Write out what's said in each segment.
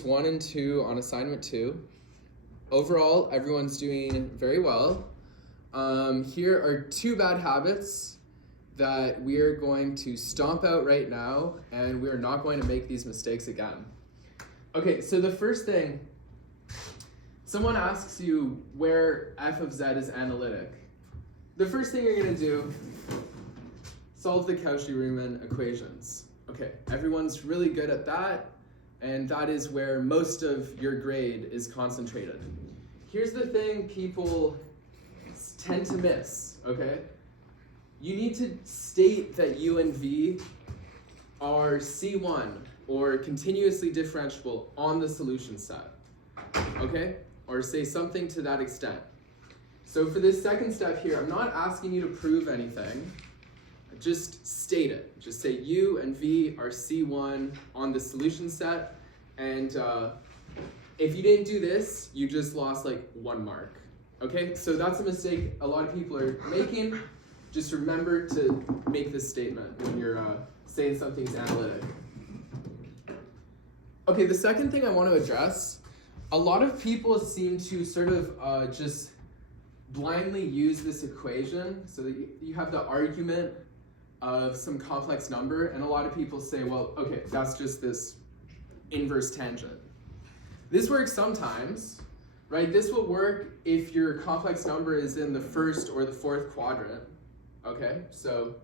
1 and 2 on assignment 2. Overall, everyone's doing very well. Here are 2 bad habits that we are going to stomp out right now, and we are not going to make these mistakes again. Okay, so the first thing, someone asks you where f of z is analytic. The first thing you're going to do, solve the Cauchy-Riemann equations. Okay, everyone's really good at that, and that is where most of your grade is concentrated. Here's the thing people tend to miss, okay? You need to state that u and v are C1, or continuously differentiable on the solution set, okay? Or say something to that extent. So for this second step here, I'm not asking you to prove anything. Just state it. Just say u and v are C1 on the solution set, and if you didn't do this, you just lost like 1 mark. Okay, so that's a mistake a lot of people are making. Just remember to make this statement when you're saying something's analytic. Okay, the second thing I want to address, a lot of people seem to sort of just blindly use this equation so that you have the argument of some complex number, and a lot of people say, well, okay, that's just this inverse tangent. This works sometimes, right? This will work if your complex number is in the first or the fourth quadrant, okay? So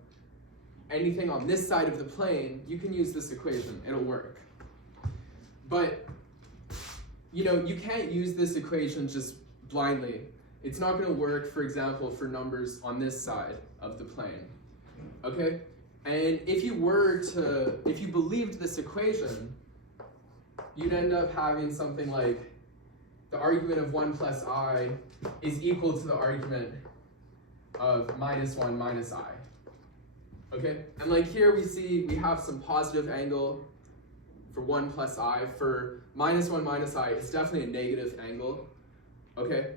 anything on this side of the plane, you can use this equation, it'll work. But, you know, you can't use this equation just blindly. It's not gonna work, for example, for numbers on this side of the plane. Okay, and if you believed this equation, you'd end up having something like the argument of 1 plus I is equal to the argument of minus 1 minus I. Okay, and like here we have some positive angle for 1 plus I. For minus 1 minus I, it's definitely a negative angle. Okay,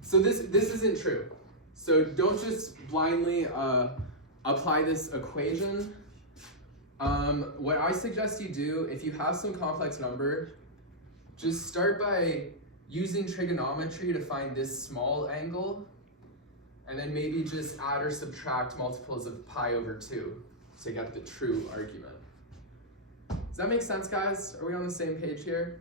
so this isn't true. So don't just blindly apply this equation. What I suggest you do, if you have some complex number, just start by using trigonometry to find this small angle, and then maybe just add or subtract multiples of pi over 2 to get the true argument. Does that make sense, guys? Are we on the same page here?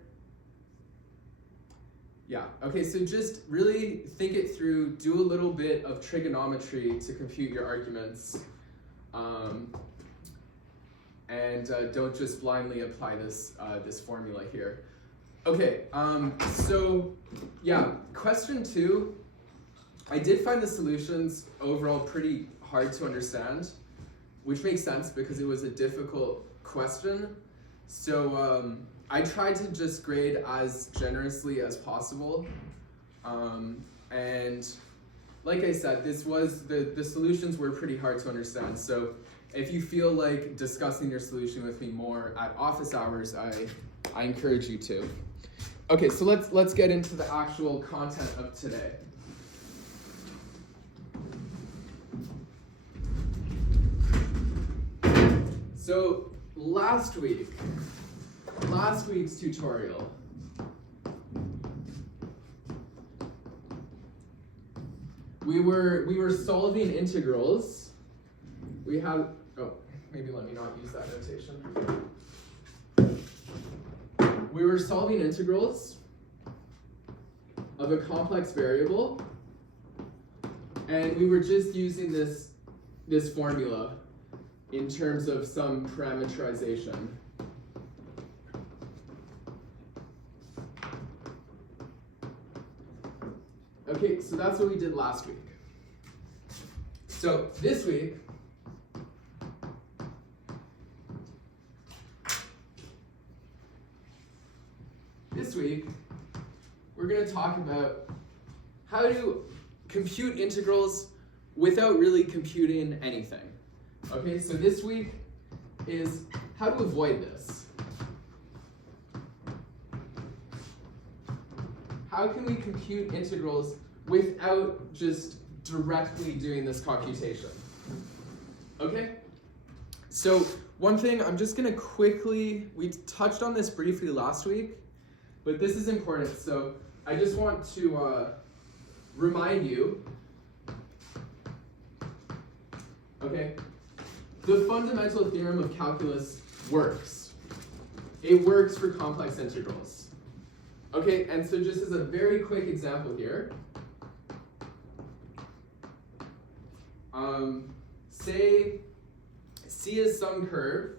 Yeah, okay, so just really think it through, do a little bit of trigonometry to compute your arguments, and don't just blindly apply this, this formula here. Okay, so yeah, question 2, I did find the solutions overall pretty hard to understand, which makes sense because it was a difficult question. So I tried to just grade as generously as possible, and like I said, the solutions were pretty hard to understand. So if you feel like discussing your solution with me more at office hours, I encourage you to. Okay, so let's get into the actual content of today. So last week's tutorial, we were solving integrals. We have, oh, maybe let me not use that notation. We were solving integrals of a complex variable, and we were just using this formula in terms of some parameterization. Okay, so that's what we did last week. So this week, we're going to talk about how to compute integrals without really computing anything. Okay, so this week is how to avoid this. How can we compute integrals without just directly doing this computation? Okay, so one thing I'm just gonna quickly, we touched on this briefly last week, but this is important. So I just want to remind you, okay, the fundamental theorem of calculus works. It works for complex integrals. Okay, and so just as a very quick example here, say C is some curve.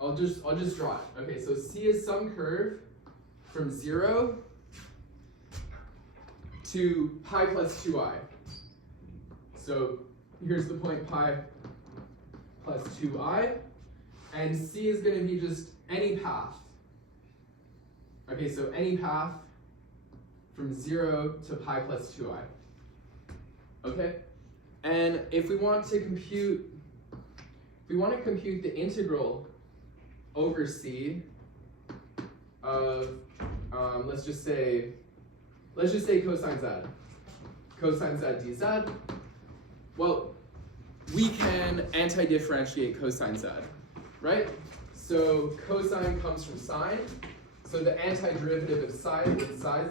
I'll just draw it. Okay, so C is some curve from 0 to pi plus 2I. So here's the point pi plus 2I, and C is going to be just any path. Okay, so any path from 0 to pi plus 2I. Okay? And if we want to compute the integral over C of, let's just say cosine z dz, well, we can anti-differentiate cosine z, right? So cosine comes from sine, so the antiderivative of sine is sine,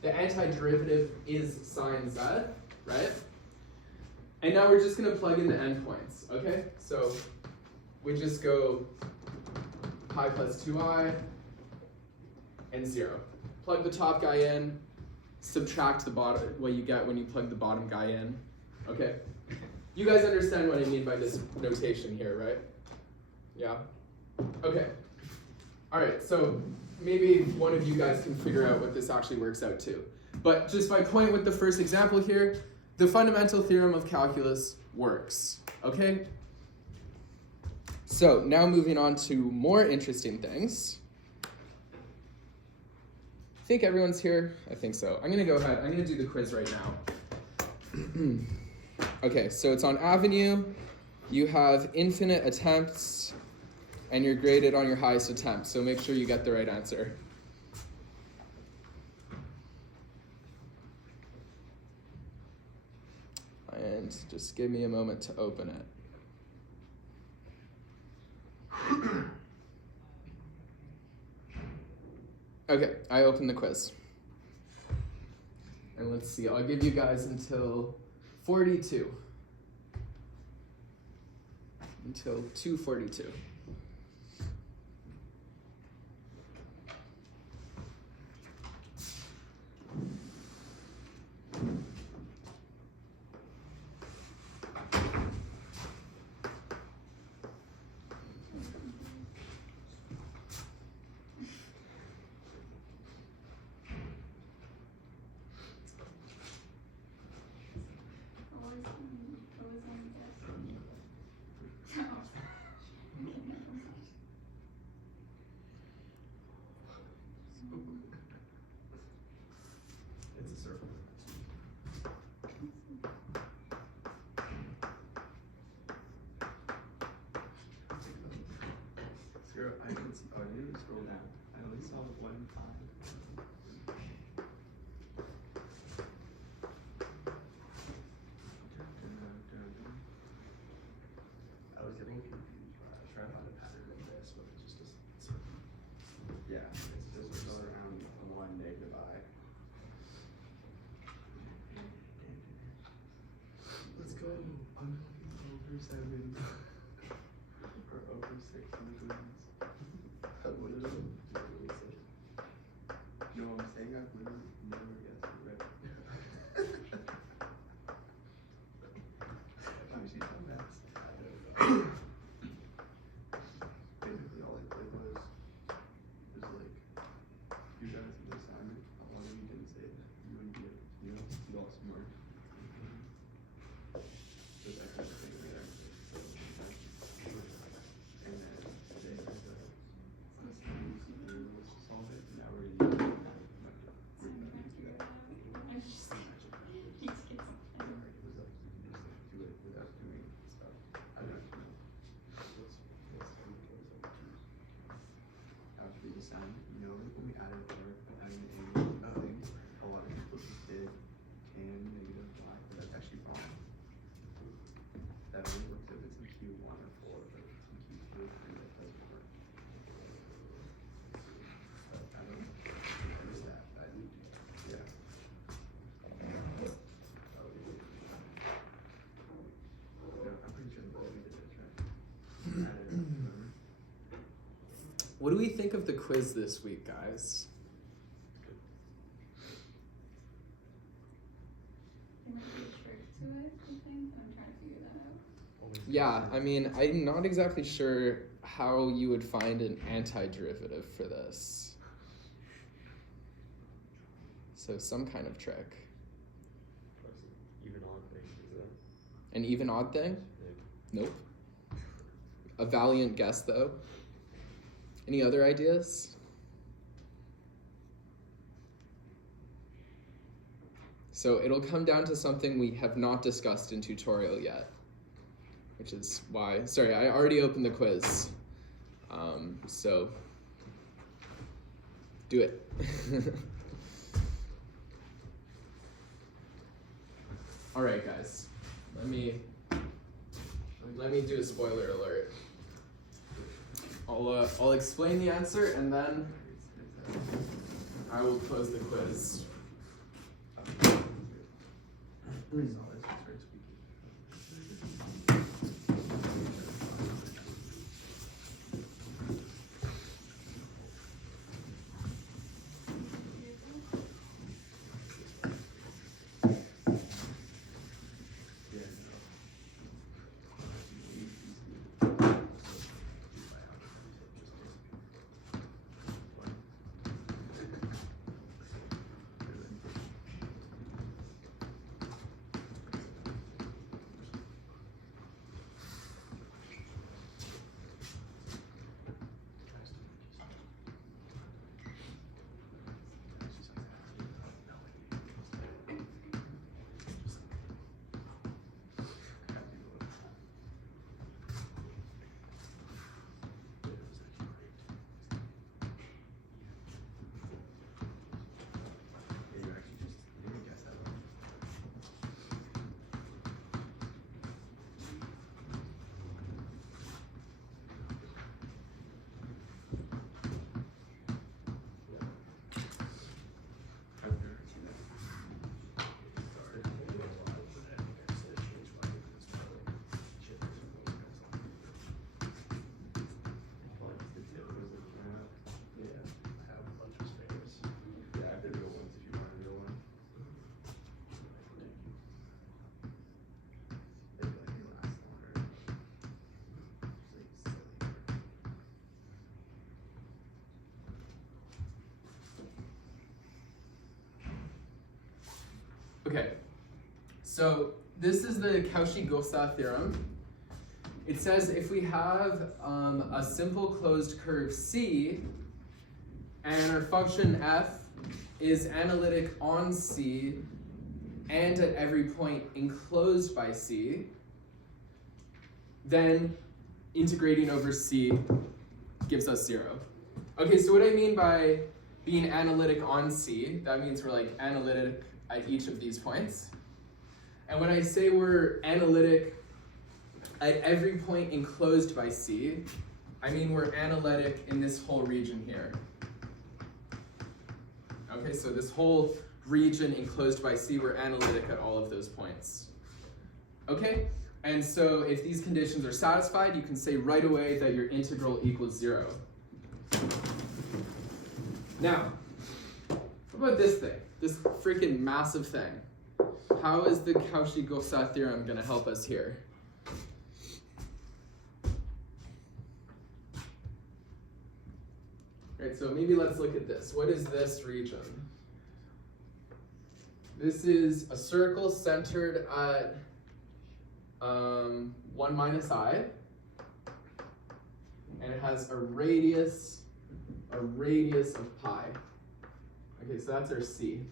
the antiderivative is sine z, right? And now we're just going to plug in the endpoints, okay? So we just go pi plus 2I and 0. Plug the top guy in, subtract the bottom, what you get when you plug the bottom guy in, okay? You guys understand what I mean by this notation here, right? Yeah? Okay. All right, so maybe one of you guys can figure out what this actually works out to. But just by point with the first example here, the fundamental theorem of calculus works, okay? So now moving on to more interesting things. I think everyone's here. I think so. I'm gonna go ahead. I'm gonna do the quiz right now. Okay, so it's on Avenue. You have infinite attempts, and you're graded on your highest attempt. So make sure you get the right answer. And just give me a moment to open it. Okay, I opened the quiz. And let's see, I'll give you guys until 42. Until 2:42. It's a circle. Zero, I can see, oh, I didn't even scroll down. I only saw 1, 5. I was getting confused. I was trying to find a pattern of this, but it just doesn't. Yeah, it's just going around 1 negative I. Let's go. I'm looking over 7 or over 6 on the greens. What is it? No, I'm saying I've literally never guessed it right. Oh, she's done maths. Basically, all I did was like, you guys in the assignment, a lot of you didn't say that you wouldn't be able to, do all some work. So that kind of thing right there. And then today was the assignment, let's solve it, and now we're gonna do it. We're gonna do that. Do it without doing stuff. I don't know. After the assignment, when we added work, adding the angle thing, a lot of people just did tan negative y, but that's actually wrong. That only works if it's in Q1 or 4, but what do we think of the quiz this week, guys? There might be a trick to it, I think. I'm trying to figure that out. Yeah, I mean, I'm not exactly sure how you would find an antiderivative for this. So some kind of trick. Even odd thing, is it? An even odd thing? Yeah. Nope. A valiant guess, though. Any other ideas? So it'll come down to something we have not discussed in tutorial yet, which is why, sorry, I already opened the quiz. So do it. All right, guys, let me do a spoiler alert. I'll explain the answer and then I will close the quiz. Okay, so this is the Cauchy-Gosset theorem. It says if we have a simple closed curve C and our function f is analytic on C and at every point enclosed by C, then integrating over C gives us 0. Okay, so what I mean by being analytic on C, that means we're like analytic at each of these points. And when I say we're analytic at every point enclosed by C, I mean we're analytic in this whole region here. Okay, so this whole region enclosed by C, we're analytic at all of those points. Okay, and so if these conditions are satisfied, you can say right away that your integral equals 0. Now, what about this thing? This freaking massive thing. How is the Cauchy-Gosset theorem going to help us here? Right, so maybe let's look at this. What is this region? This is a circle centered at 1 minus I, and it has a radius of pi. Okay, so that's our C.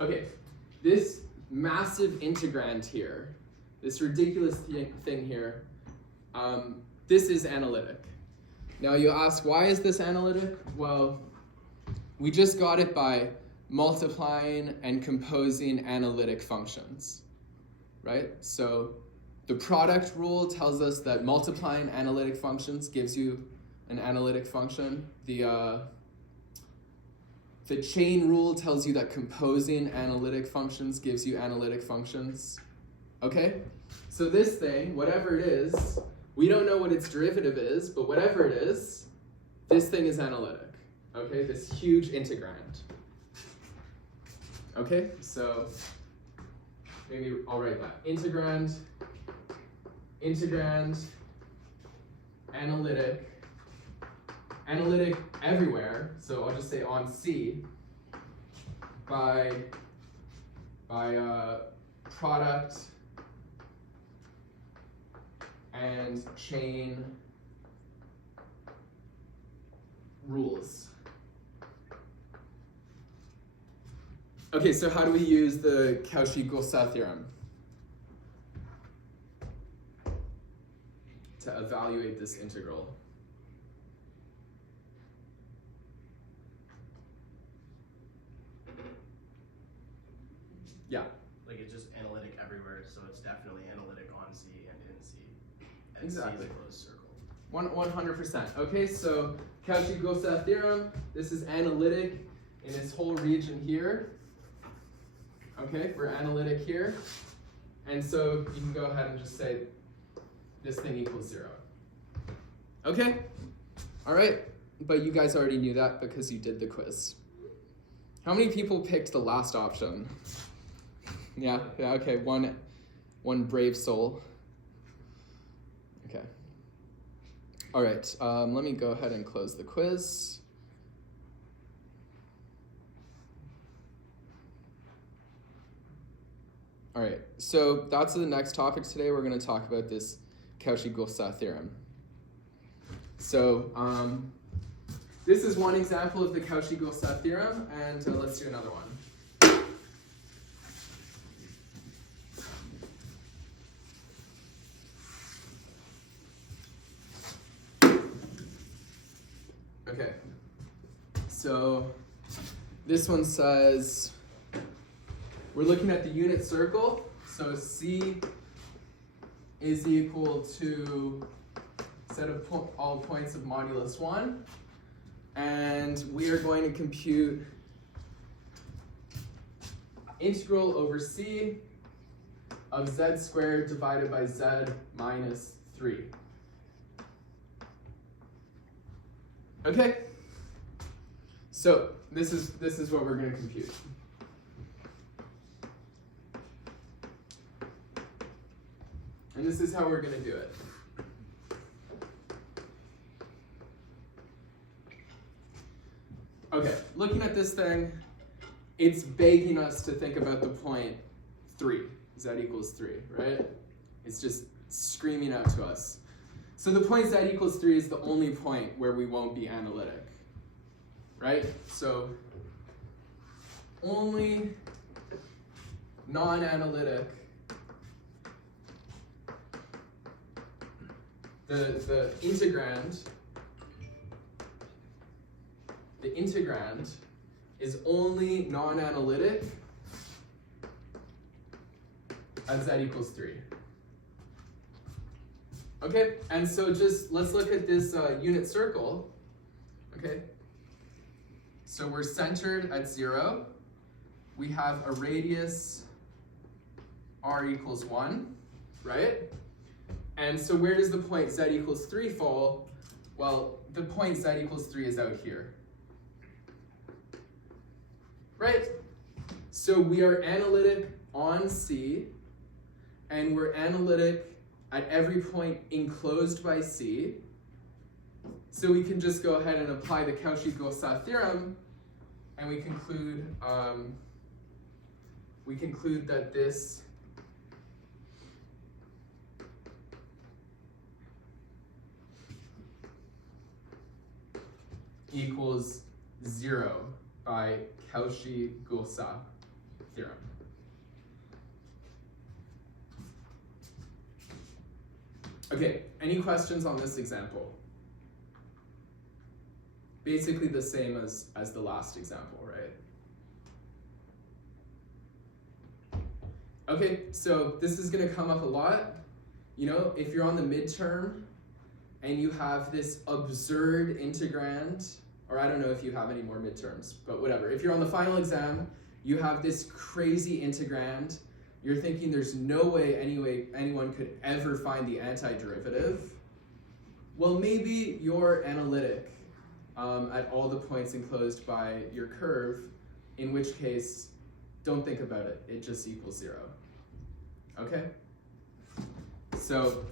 Okay, this massive integrand here, this ridiculous thing here, this is analytic. Now you ask, why is this analytic? Well, we just got it by multiplying and composing analytic functions, right? So the product rule tells us that multiplying analytic functions gives you an analytic function. The chain rule tells you that composing analytic functions gives you analytic functions. Okay? So this thing, whatever it is, We don't know what its derivative is, but whatever it is, this thing is analytic. Okay, this huge integrand. Okay, so maybe I'll write that. Integrand, analytic everywhere, so I'll just say on C, by product and chain rules. Okay, so how do we use the Cauchy-Gosset theorem to evaluate this integral? Yeah. Like it's just analytic everywhere, so it's definitely analytic on C and in C. And Exactly. C is a closed circle. 100%. Okay, so Cauchy-Gosset theorem, this is analytic in this whole region here. Okay, we're analytic here. And so you can go ahead and just say this thing equals 0. Okay? All right, but you guys already knew that because you did the quiz. How many people picked the last option? Yeah, okay, one brave soul. Okay. All right, let me go ahead and close the quiz. All right, so that's the next topic today. We're going to talk about this Cauchy-Gosset theorem. So this is one example of the Cauchy-Gosset theorem, and let's do another one. Okay, so this one says, we're looking at the unit circle, so C is equal to set of all points of modulus 1, and we are going to compute integral over C of z squared divided by z minus 3. Okay, so this is what we're going to compute. And this is how we're going to do it. Okay, looking at this thing, it's begging us to think about the point 3, z equals 3, right? It's just screaming out to us. So the point z equals 3 is the only point where we won't be analytic, right? So only non-analytic, the integrand is only non-analytic at z equals 3. Okay, and so just let's look at this unit circle. Okay, so we're centered at 0. We have a radius r equals 1, right? And so where does the point z equals 3 fall? Well, the point z equals 3 is out here. Right? So we are analytic on C, and we're analytic at every point enclosed by C. So we can just go ahead and apply the Cauchy-Gosset theorem, and we conclude that this equals 0 by Cauchy-Gosset theorem. Okay, any questions on this example? Basically the same as the last example, right? Okay, so this is gonna come up a lot. You know, if you're on the midterm and you have this absurd integrand, or I don't know if you have any more midterms, but whatever. If you're on the final exam, you have this crazy integrand, you're thinking there's no way anyone could ever find the antiderivative, Well, maybe you're analytic at all the points enclosed by your curve, in which case, don't think about it. It just equals 0. Okay? So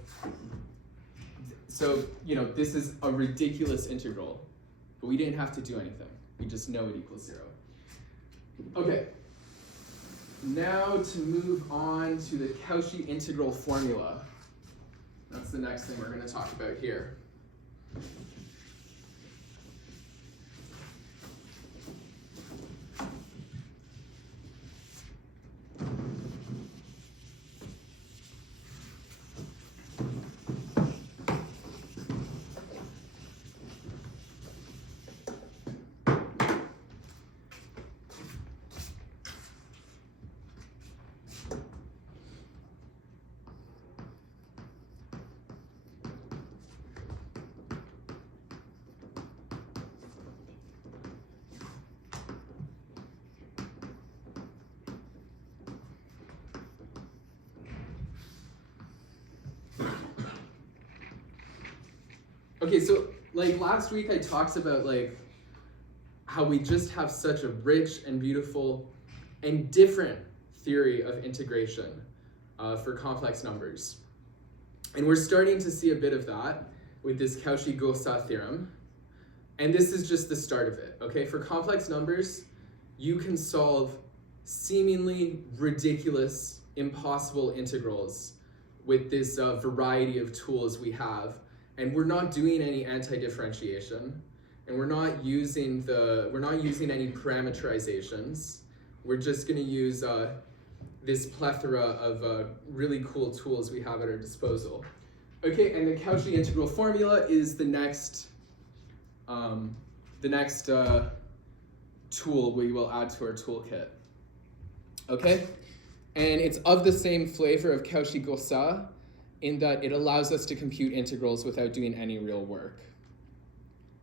you know, this is a ridiculous integral, but we didn't have to do anything. We just know it equals 0. Okay. Now to move on to the Cauchy integral formula. That's the next thing we're going to talk about here. Okay, so like last week I talked about like how we just have such a rich and beautiful and different theory of integration for complex numbers. And we're starting to see a bit of that with this Cauchy-Gaussat theorem. And this is just the start of it, okay? For complex numbers, you can solve seemingly ridiculous, impossible integrals with this variety of tools we have. And we're not doing any anti-differentiation, and we're not using any parameterizations. We're just going to use this plethora of really cool tools we have at our disposal. Okay, and the Cauchy integral formula is the next tool we will add to our toolkit. Okay, and it's of the same flavor of Cauchy-Gaussat, in that it allows us to compute integrals without doing any real work.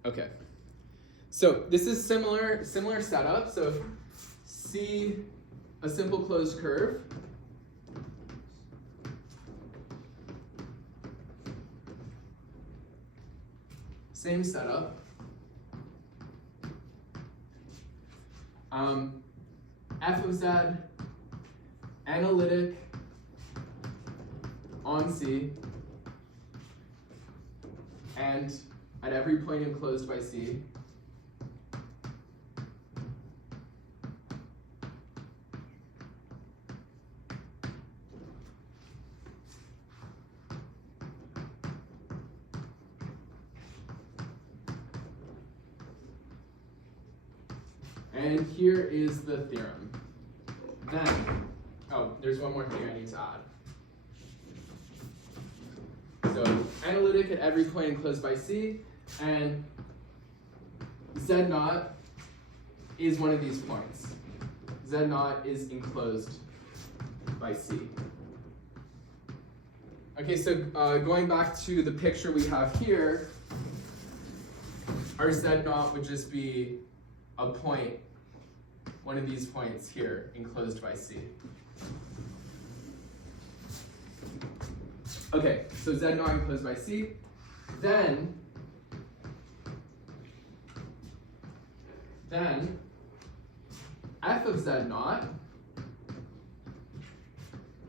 Okay, so this is similar setup. So see a simple closed curve. Same setup. F of z, analytic on C, and at every point enclosed by C. And here is the theorem. Then, oh, there's one more thing I need to add. So analytic at every point enclosed by C, and Z naught is one of these points. Z naught is enclosed by C. Okay, so going back to the picture we have here, our Z naught would just be a point, one of these points here, enclosed by C. Okay, so Z naught enclosed by C. Then f of Z naught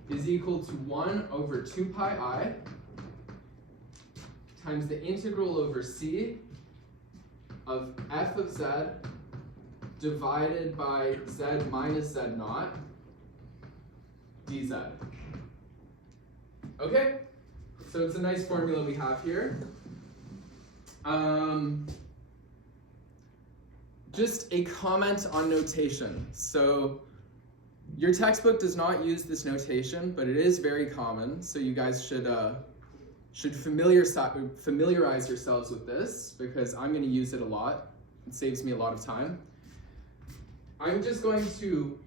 is equal to 1 over 2 pi I times the integral over C of f of Z divided by Z minus Z naught dz. Okay? So it's a nice formula we have here. Just a comment on notation. So your textbook does not use this notation, but it is very common. So you guys should familiarize yourselves with this, because I'm going to use it a lot. It saves me a lot of time. I'm just going to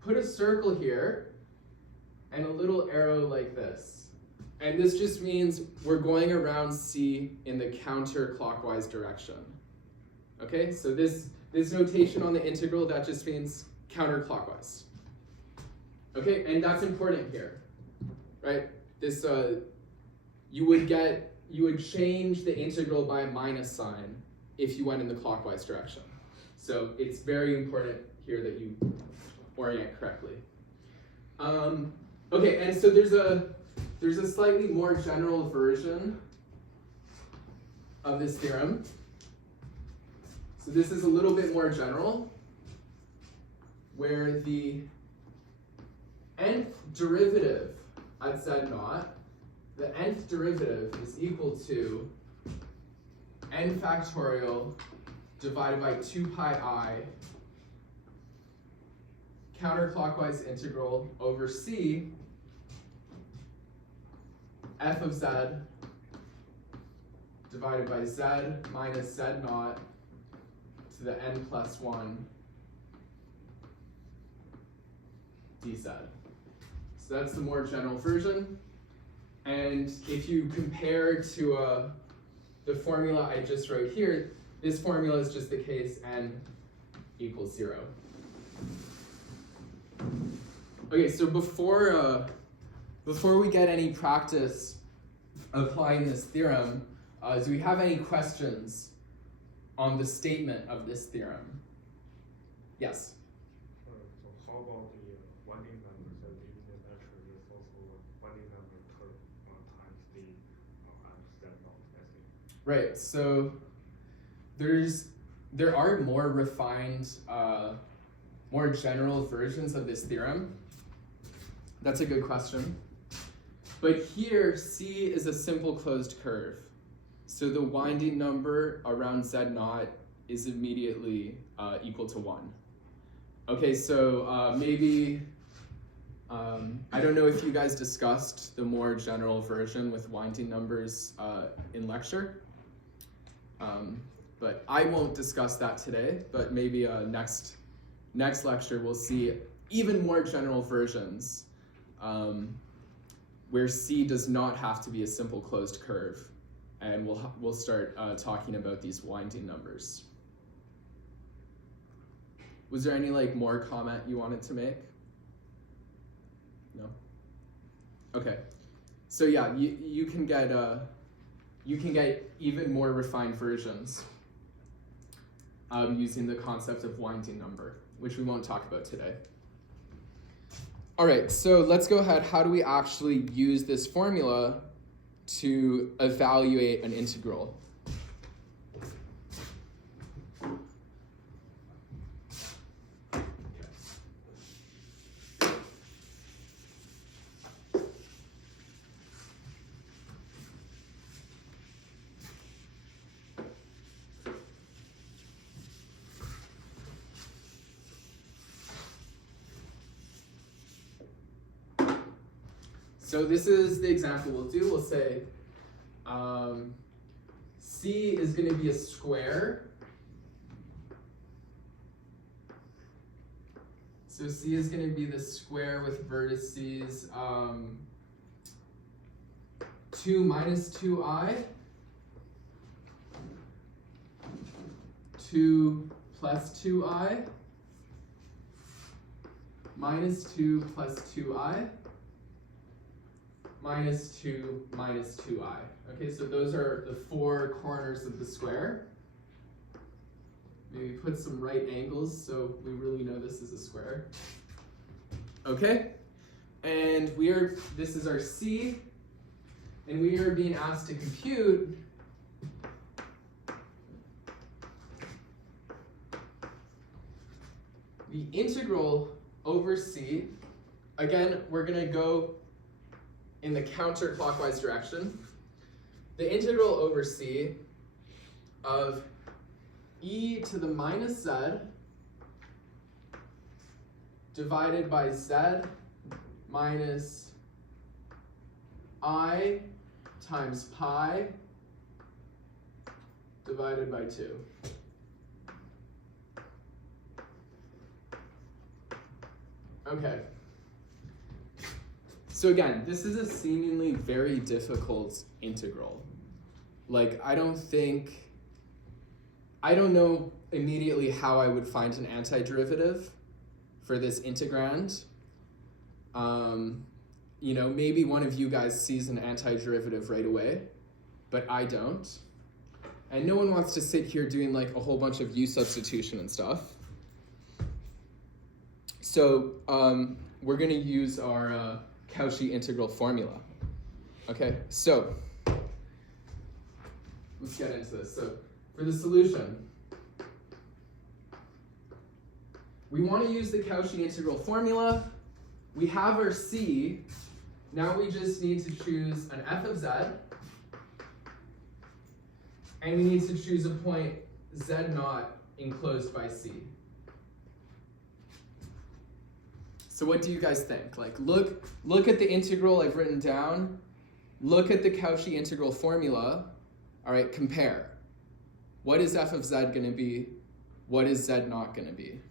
put a circle here and a little arrow like this. And this just means we're going around C in the counterclockwise direction. Okay, so this notation on the integral, that just means counterclockwise. Okay, and that's important here, right? This you would get you would change the integral by a minus sign if you went in the clockwise direction. So it's very important here that you orient correctly. Okay, and so there's a slightly more general version of this theorem. So this is a little bit more general, where the nth derivative at z0, the nth derivative is equal to n factorial divided by 2 pi I counterclockwise integral over c f of z divided by z minus z0 to the n plus 1 dz. So that's the more general version. And if you compare to the formula I just wrote here, this formula is just the case n equals 0. Okay, so before we get any practice applying this theorem, do we have any questions on the statement of this theorem? Yes? So how about the winding number? So in the lecture, there's also a winding number term times the step out, I think. Right, so there are more refined, more general versions of this theorem. That's a good question. But here, C is a simple closed curve. So the winding number around Z0 is immediately equal to 1. Okay, so maybe, I don't know if you guys discussed the more general version with winding numbers in lecture. But I won't discuss that today, but maybe next lecture we'll see even more general versions where C does not have to be a simple closed curve, and we'll start talking about these winding numbers. Was there any more comment you wanted to make? No? Okay. So yeah, you can get even more refined versions using the concept of winding number, which we won't talk about today. All right, so let's go ahead. How do we actually use this formula to evaluate an integral? So this is the example we'll do. We'll say C is going to be a square. So C is going to be the square with vertices 2 minus 2i, 2 plus 2i, minus 2 plus 2i, minus 2 minus 2i. Okay, so those are the 4 corners of the square. Maybe put some right angles so we really know this is a square. Okay, and this is our C, and we are being asked to compute the integral over C. Again, we're going to go in the counterclockwise direction. The integral over C of e to the minus z divided by z minus I times pi divided by 2. Okay. So again, this is a seemingly very difficult integral. I don't know immediately how I would find an antiderivative for this integrand. Maybe one of you guys sees an antiderivative right away. but I don't. And no one wants to sit here doing like a whole bunch of u substitution and stuff. So we're going to use our Cauchy integral formula. Okay, so let's get into this. So for the solution, we want to use the Cauchy integral formula. We have our c. Now we just need to choose an f of z. And we need to choose a point z naught enclosed by c. So what do you guys think? Like look at the integral I've written down. Look at the Cauchy integral formula. All right, compare. What is f of z going to be? What is z naught going to be?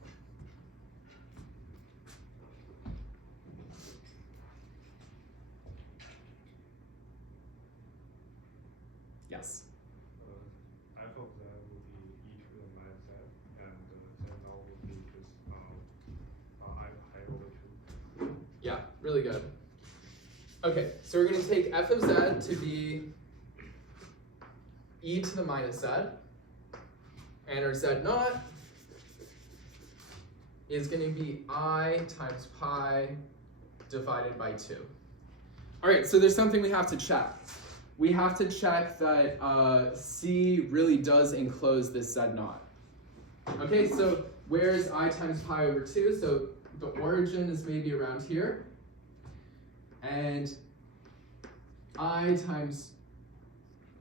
Yes. F of z would be e to the minus z, and z naught would be just I pi over 2. Yeah, really good. Okay, so we're going to take f of z to be e to the minus z, and our z naught is going to be I times pi divided by 2. All right, so there's something we have to check. We have to check that c really does enclose this z naught. Okay, so where's I times pi over 2? So the origin is maybe around here. And I times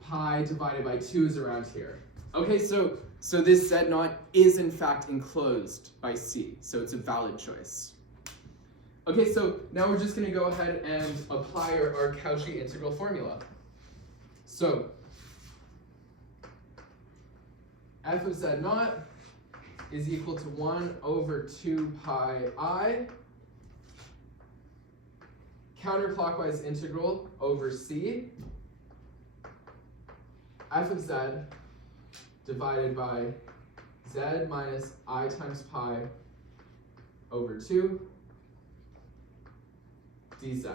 pi divided by 2 is around here. Okay, so this z naught is in fact enclosed by c, so it's a valid choice. Okay, so now we're just going to go ahead and apply our Cauchy integral formula. So f of z naught is equal to 1 over 2 pi I counterclockwise integral over c f of z divided by z minus I times pi over 2 dz.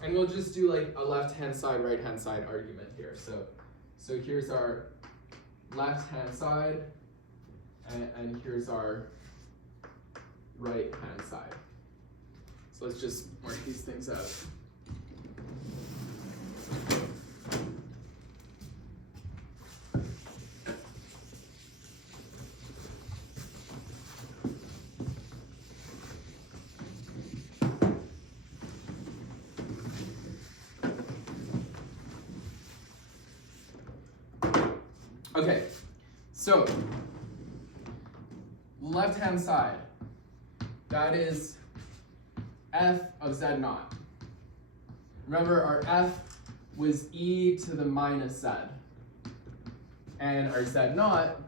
And we'll just do like a left-hand side, right-hand side argument here. So here's our left-hand side, and here's our right-hand side. So let's just work these things out. Okay, so left-hand side, that is f of z naught. Remember, our f was e to the minus z. And our z naught,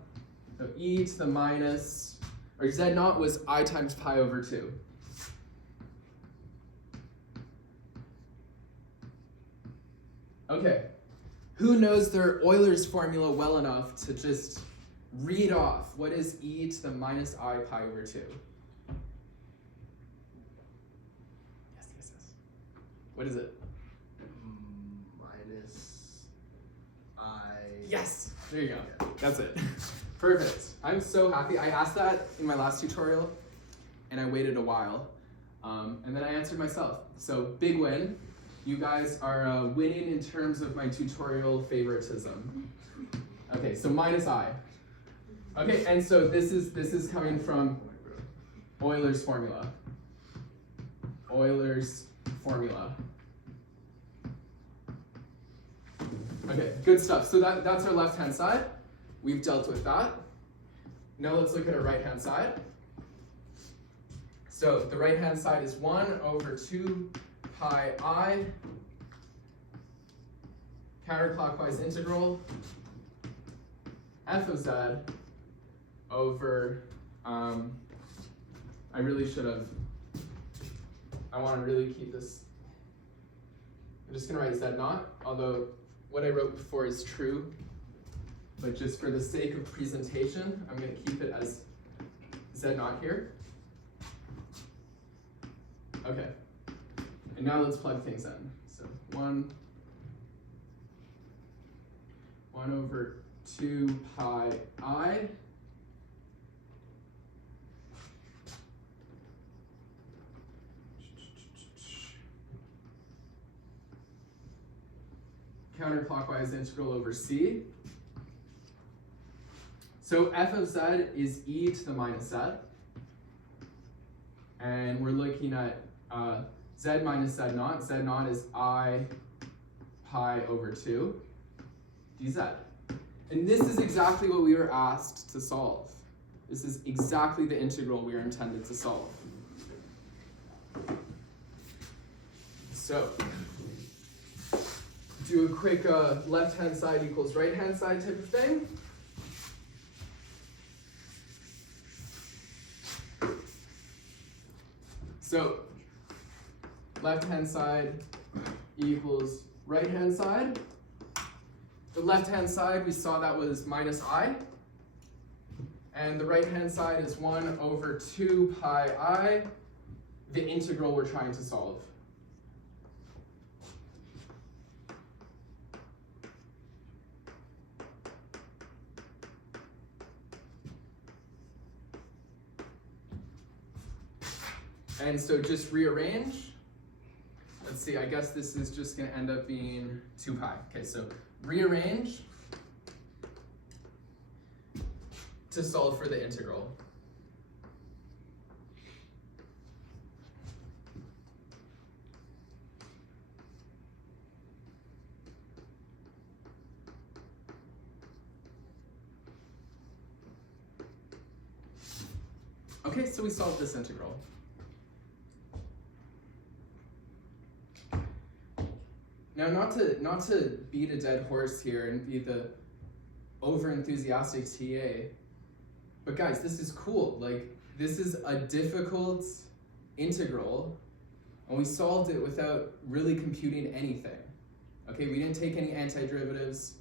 so e to the minus, or z naught was I times pi over 2. Okay. Who knows their Euler's formula well enough to just read off what is e to the minus I pi over 2? Yes. What is it? Minus I. Yes! There you go. That's it. Perfect. I'm so happy. I asked that in my last tutorial, and I waited a while, and then I answered myself. So big win. You guys are winning in terms of my tutorial favoritism. Okay, so minus I. Okay, and so this is coming from Euler's formula. Euler's formula. Okay, good stuff. So that's our left-hand side. We've dealt with that. Now let's look at our right-hand side. So the right-hand side is 1 over 2 pi I counterclockwise integral f of z over, I really should have, I want to really keep this, I'm just going to write z naught, although what I wrote before is true, but just for the sake of presentation, I'm going to keep it as z naught here. Okay. And now let's plug things in. So 1 1 over 2 pi I counterclockwise integral over c. So f of z is e to the minus z. And we're looking at z minus z naught. Z naught is I pi over 2 dz. And this is exactly what we were asked to solve. This is exactly the integral we are intended to solve. So, do a quick left-hand side equals right-hand side type of thing. So, left-hand side equals right-hand side. The left-hand side, we saw that was minus I. And the right-hand side is 1 over 2 pi I, the integral we're trying to solve. And so just rearrange. Let's see, I guess this is just going to end up being 2 pi. Okay, so rearrange to solve for the integral. Okay, so we solved this integral. Now, not to beat a dead horse here and be the over-enthusiastic TA, but guys, this is cool. Like, this is a difficult integral, and we solved it without really computing anything. Okay, we didn't take any antiderivatives,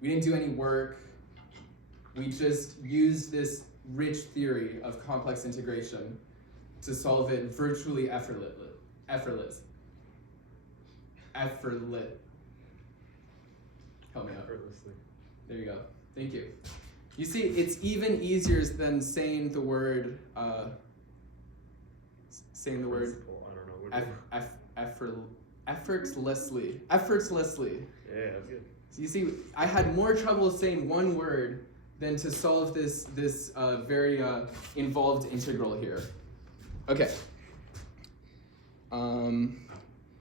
we didn't do any work, we just used this rich theory of complex integration to solve it virtually effortless. Help me out. Effortlessly. There you go. Thank you. You see, it's even easier than saying the word. Principle, I don't know. Effortlessly. Yeah, that's good. So you see, I had more trouble saying one word than to solve this very involved integral here. Okay.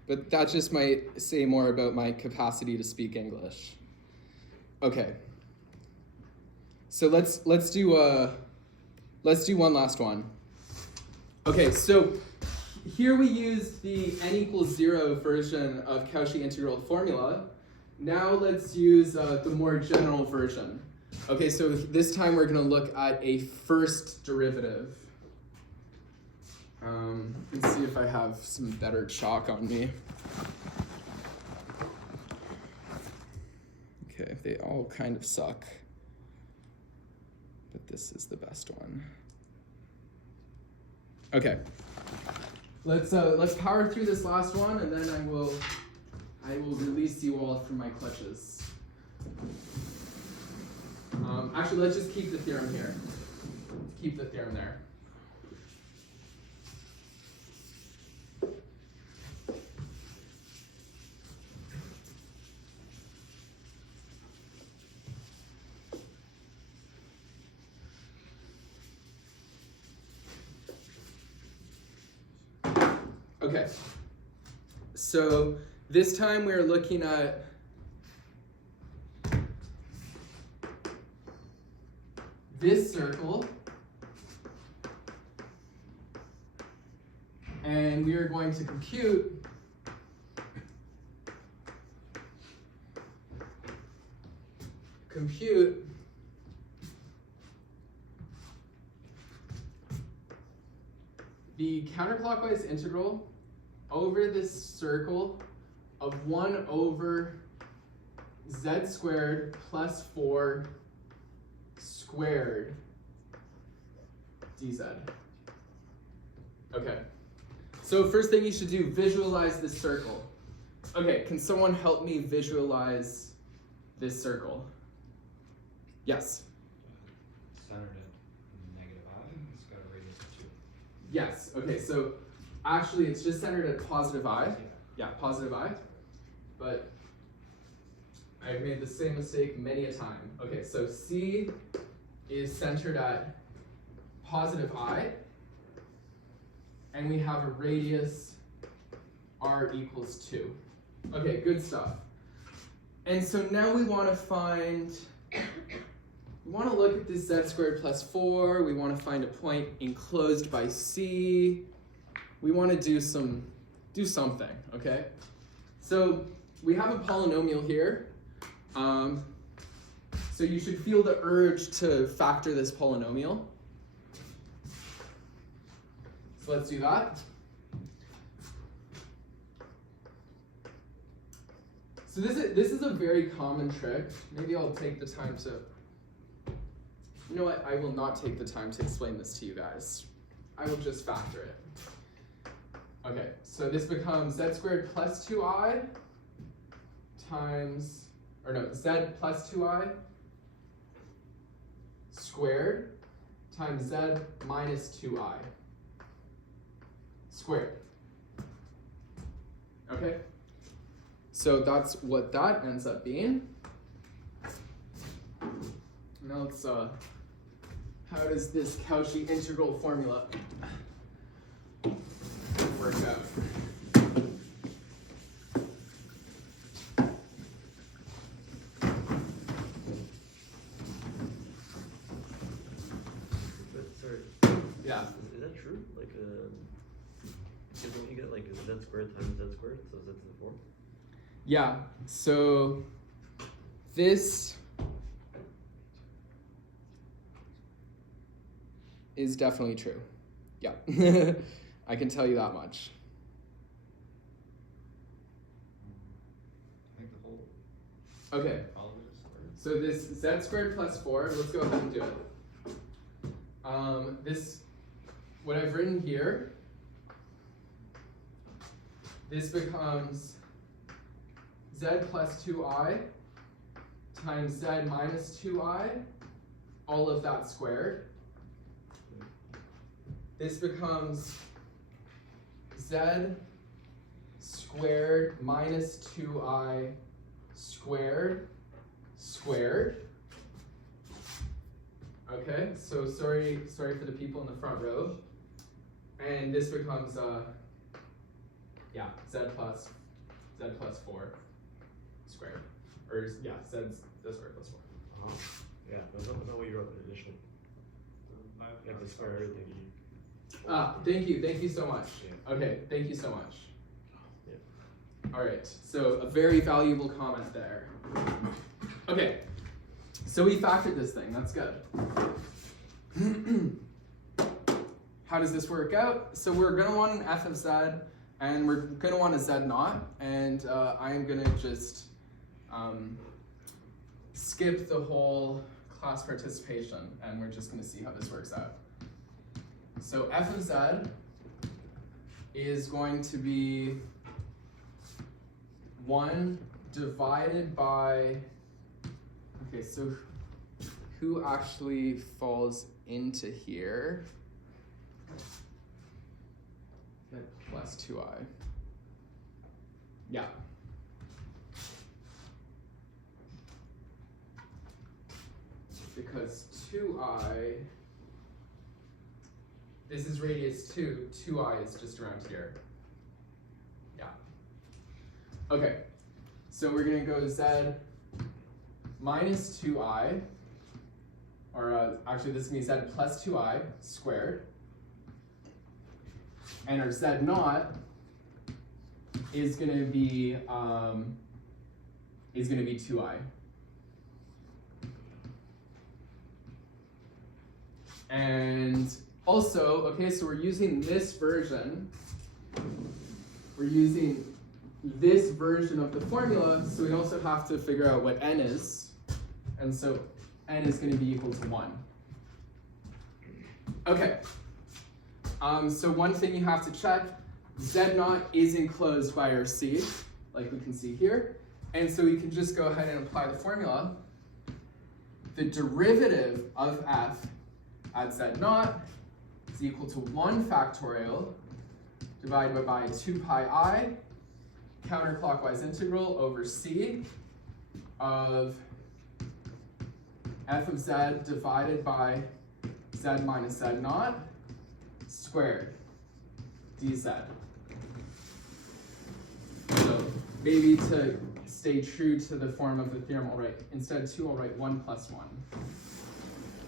But that just might say more about my capacity to speak English. Okay. So let's do one last one. Okay, so here we use the n equals 0 version of Cauchy integral formula. Now let's use the more general version. Okay, so this time we're going to look at a first derivative. Let's see if I have some better chalk on me. Okay, they all kind of suck, but this is the best one. Okay, let's power through this last one, and then I will release you all from my clutches. Actually, let's just keep the theorem here. Keep the theorem there. Okay, so this time we're looking at this circle, and we are going to compute the counterclockwise integral over this circle of 1 over z squared plus 4 squared dz. Okay, so first thing you should do, visualize this circle. Okay, can someone help me visualize this circle? Yes. Centered at negative I, it's got a radius of 2. Yes. Okay, so actually it's just centered at positive I. Yeah, positive I. But I've made the same mistake many a time. Okay, so C is centered at positive I, and we have a radius r equals 2. Okay, good stuff. And so now we want to find, we want to look at this z squared plus 4, we want to find a point enclosed by C, we want to do something, okay? So we have a polynomial here. So you should feel the urge to factor this polynomial. So let's do that. So this is a very common trick. Maybe I'll take the time to, you know what, I will not take the time to explain this to you guys. I will just factor it. Okay, so this becomes z squared plus 2i times, or no, z plus 2i squared times z minus 2i squared. Okay? So that's what that ends up being. Now let's, how does this Cauchy integral formula work out? But sorry, Yeah. is that true? Like, because don't you get like z squared times z squared, so z to the 4th? Yeah, so this is definitely true. Yeah, I can tell you that much. I think the whole Okay, all of it is squared. so this z squared plus 4, let's go ahead and do it. This, what I've written here, this becomes z plus 2i times z minus 2i, all of that squared. This becomes z squared minus 2i squared squared. Okay, so sorry for the people in the front row. And this becomes yeah, z plus 4 squared. Or yeah, z squared plus 4. Oh, yeah, that's not what you wrote initially. You have to square everything. Thank you so much. Yeah. Okay, thank you so much. Yeah. All right, so a very valuable comment there. Okay, so we factored this thing, that's good. How does this work out? So we're gonna want an f of z, and we're gonna want a z naught, and I'm gonna just skip the whole class participation, and we're just gonna see how this works out. So f of z is going to be 1 divided by, okay, so who actually falls into here? Plus 2i. Yeah. Because 2i, this is radius 2, 2i is just around here. Yeah. Okay, so we're gonna go z minus 2i, or actually this is gonna be z plus 2i squared, and our z naught is gonna be 2i. And also, okay, so we're using this version. We're using this version of the formula, so we also have to figure out what n is. And so n is going to be equal to 1. Okay. So one thing you have to check, z naught is enclosed by our c, like we can see here. And so we can just go ahead and apply the formula. the derivative of f at z naught is equal to 1 factorial divided by 2 pi I counterclockwise integral over c of f of z divided by z minus z naught squared dz. So maybe to stay true to the form of the theorem, instead of 2, I'll write 1 plus 1.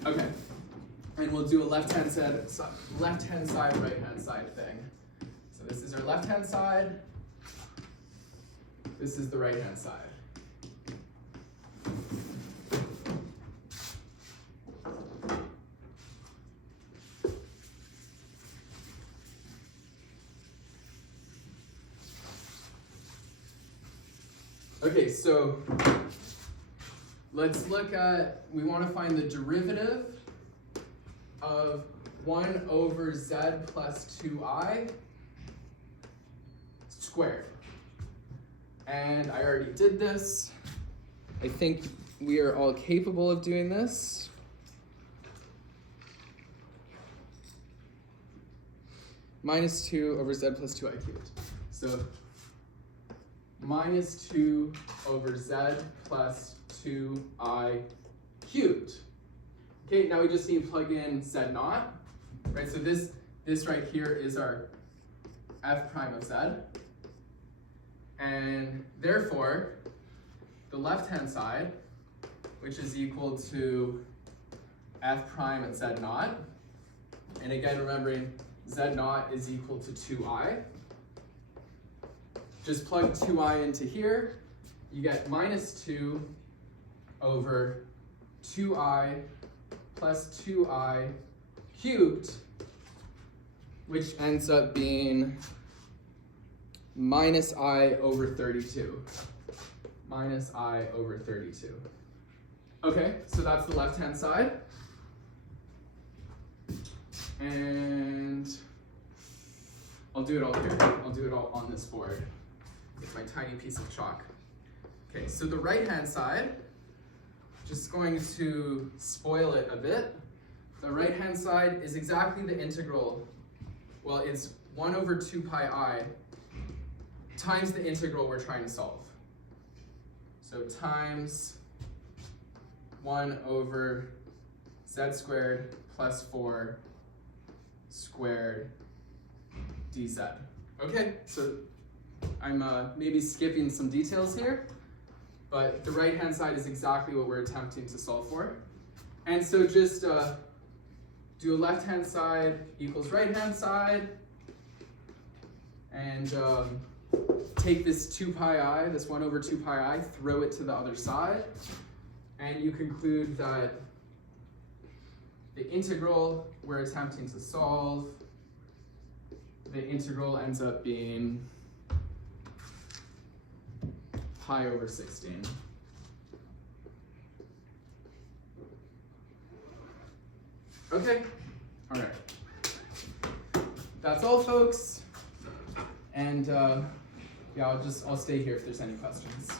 Okay, and we'll do a left-hand side, right-hand side thing. So this is our left-hand side. This is the right-hand side. Okay, so let's look at, we want to find the derivative of 1 over z plus 2i squared. And I already did this. I think we are all capable of doing this. Minus 2 over z plus 2i cubed. So minus 2 over z plus 2i cubed. Okay, now we just need to plug in z naught, right? So this right here is our f prime of z. And therefore, the left-hand side, which is equal to f prime at z naught, and again remembering z naught is equal to 2i, just plug 2i into here, you get minus 2 over 2i plus 2i cubed, which ends up being minus I over 32. Minus I over 32. Okay, so that's the left-hand side. And I'll do it all here. I'll do it all on this board with my tiny piece of chalk. Okay, so the right-hand side, just going to spoil it a bit. The right-hand side is exactly the integral. Well, it's 1 over 2 pi I times the integral we're trying to solve. So times 1 over z squared plus 4 squared dz. Okay, so I'm maybe skipping some details here, but the right-hand side is exactly what we're attempting to solve for. And so just do a left-hand side equals right-hand side, and take this 2 pi I, this 1 over 2 pi I, throw it to the other side, and you conclude that the integral we're attempting to solve, the integral ends up being pi over 16. Okay, all right. That's all, folks. And yeah, I'll stay here if there's any questions.